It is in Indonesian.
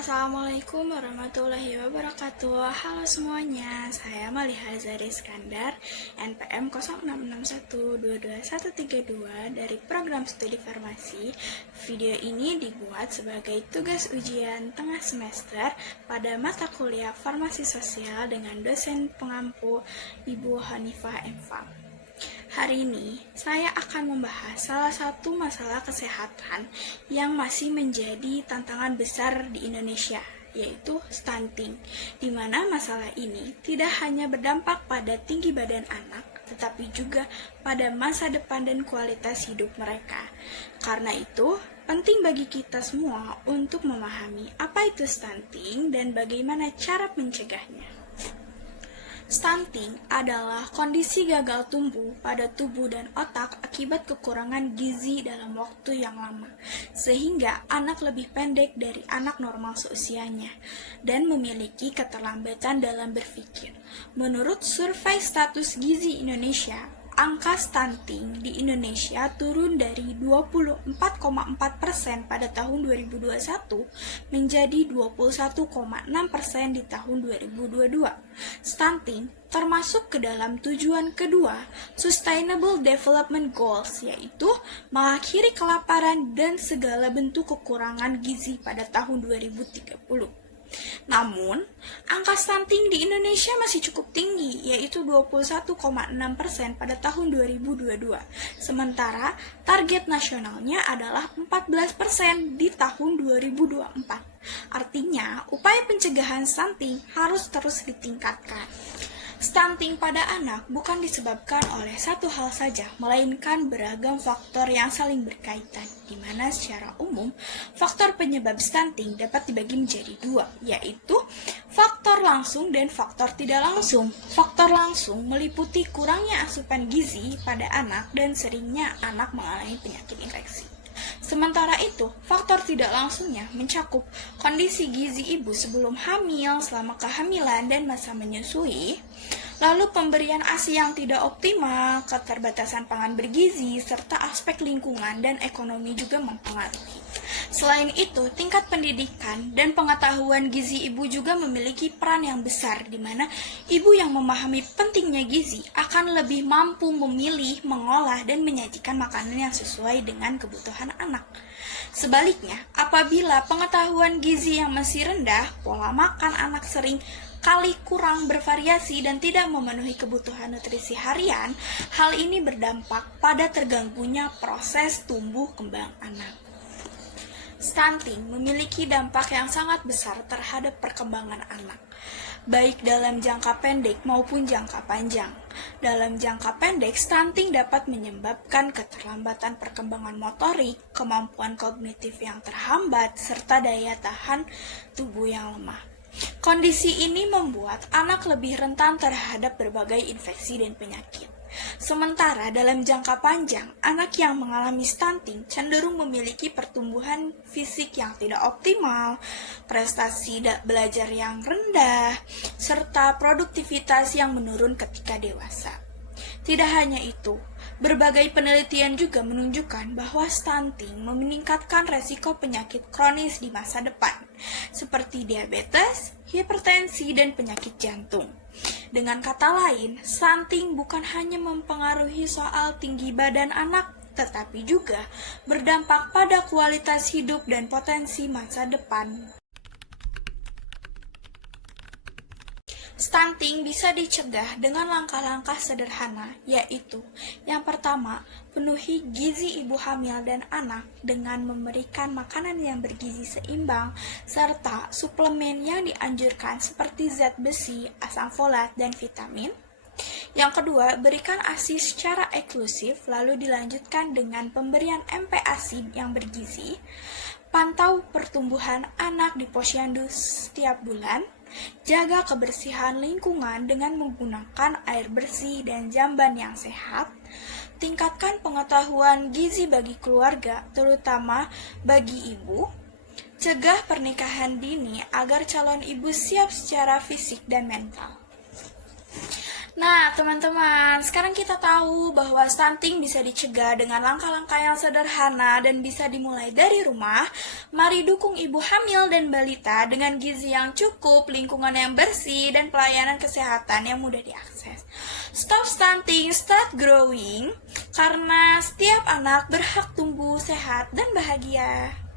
Assalamualaikum warahmatullahi wabarakatuh. Halo semuanya, saya Maliha Zari Iskandar, NPM 0661222132 dari program studi farmasi. Video ini dibuat sebagai tugas ujian tengah semester pada mata kuliah farmasi sosial dengan dosen pengampu Ibu Hanifah Emfang. Hari ini, saya akan membahas salah satu masalah kesehatan yang masih menjadi tantangan besar di Indonesia, yaitu stunting, di mana masalah ini tidak hanya berdampak pada tinggi badan anak, tetapi juga pada masa depan dan kualitas hidup mereka. Karena itu, penting bagi kita semua untuk memahami apa itu stunting dan bagaimana cara mencegahnya. Stunting adalah kondisi gagal tumbuh pada tubuh dan otak akibat kekurangan gizi dalam waktu yang lama, sehingga anak lebih pendek dari anak normal seusianya dan memiliki keterlambatan dalam berpikir. Menurut Survei Status Gizi Indonesia, angka stunting di Indonesia turun dari 24,4% pada tahun 2021 menjadi 21,6% di tahun 2022. Stunting termasuk ke dalam tujuan kedua Sustainable Development Goals, yaitu mengakhiri kelaparan dan segala bentuk kekurangan gizi pada tahun 2030. Namun, angka stunting di Indonesia masih cukup tinggi, yaitu 21,6% pada tahun 2022. Sementara, target nasionalnya adalah 14% di tahun 2024. Artinya, upaya pencegahan stunting harus terus ditingkatkan. Stunting pada anak bukan disebabkan oleh satu hal saja, melainkan beragam faktor yang saling berkaitan, di mana secara umum faktor penyebab stunting dapat dibagi menjadi dua, yaitu faktor langsung dan faktor tidak langsung. Faktor langsung meliputi kurangnya asupan gizi pada anak dan seringnya anak mengalami penyakit infeksi. Sementara itu, faktor tidak langsungnya mencakup kondisi gizi ibu sebelum hamil, selama kehamilan, dan masa menyusui, lalu pemberian ASI yang tidak optimal, keterbatasan pangan bergizi, serta aspek lingkungan dan ekonomi juga mempengaruhi. Selain itu, tingkat pendidikan dan pengetahuan gizi ibu juga memiliki peran yang besar, di mana ibu yang memahami pentingnya gizi akan lebih mampu memilih, mengolah, dan menyajikan makanan yang sesuai dengan kebutuhan anak. Sebaliknya, apabila pengetahuan gizi yang masih rendah, pola makan anak sering kali kurang bervariasi dan tidak memenuhi kebutuhan nutrisi harian, hal ini berdampak pada terganggunya proses tumbuh kembang anak. Stunting memiliki dampak yang sangat besar terhadap perkembangan anak, baik dalam jangka pendek maupun jangka panjang. Dalam jangka pendek, stunting dapat menyebabkan keterlambatan perkembangan motorik, kemampuan kognitif yang terhambat, serta daya tahan tubuh yang lemah. Kondisi ini membuat anak lebih rentan terhadap berbagai infeksi dan penyakit. Sementara dalam jangka panjang, anak yang mengalami stunting cenderung memiliki pertumbuhan fisik yang tidak optimal, prestasi belajar yang rendah, serta produktivitas yang menurun ketika dewasa. Tidak hanya itu, berbagai penelitian juga menunjukkan bahwa stunting meningkatkan resiko penyakit kronis di masa depan, seperti diabetes, hipertensi, dan penyakit jantung. Dengan kata lain, stunting bukan hanya mempengaruhi soal tinggi badan anak, tetapi juga berdampak pada kualitas hidup dan potensi masa depan. Stunting bisa dicegah dengan langkah-langkah sederhana, yaitu yang pertama, penuhi gizi ibu hamil dan anak dengan memberikan makanan yang bergizi seimbang, serta suplemen yang dianjurkan seperti zat besi, asam folat, dan vitamin. Yang kedua, berikan ASI secara eksklusif, lalu dilanjutkan dengan pemberian MPASI yang bergizi. Pantau pertumbuhan anak di posyandu setiap bulan. Jaga kebersihan lingkungan dengan menggunakan air bersih dan jamban yang sehat. Tingkatkan pengetahuan gizi bagi keluarga, terutama bagi ibu. Cegah pernikahan dini agar calon ibu siap secara fisik dan mental. Nah, teman-teman, sekarang kita tahu bahwa stunting bisa dicegah dengan langkah-langkah yang sederhana dan bisa dimulai dari rumah. Mari dukung ibu hamil dan balita dengan gizi yang cukup, lingkungan yang bersih, dan pelayanan kesehatan yang mudah diakses. Stop stunting, start growing, karena setiap anak berhak tumbuh sehat dan bahagia.